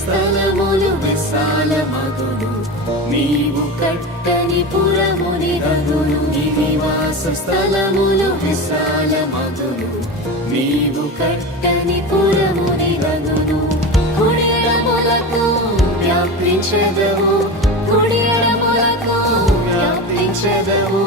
స్థలములు విశాలమగును, నీవు కట్టని పురమునిరగును. నీ నివాస స్థలములు విశాలమగును, నీవు కట్టని పురమునిరగును. కుడి ఎడములకు వ్యాపించెదవు, కుడి ఎడములకు వ్యాపించెదవు.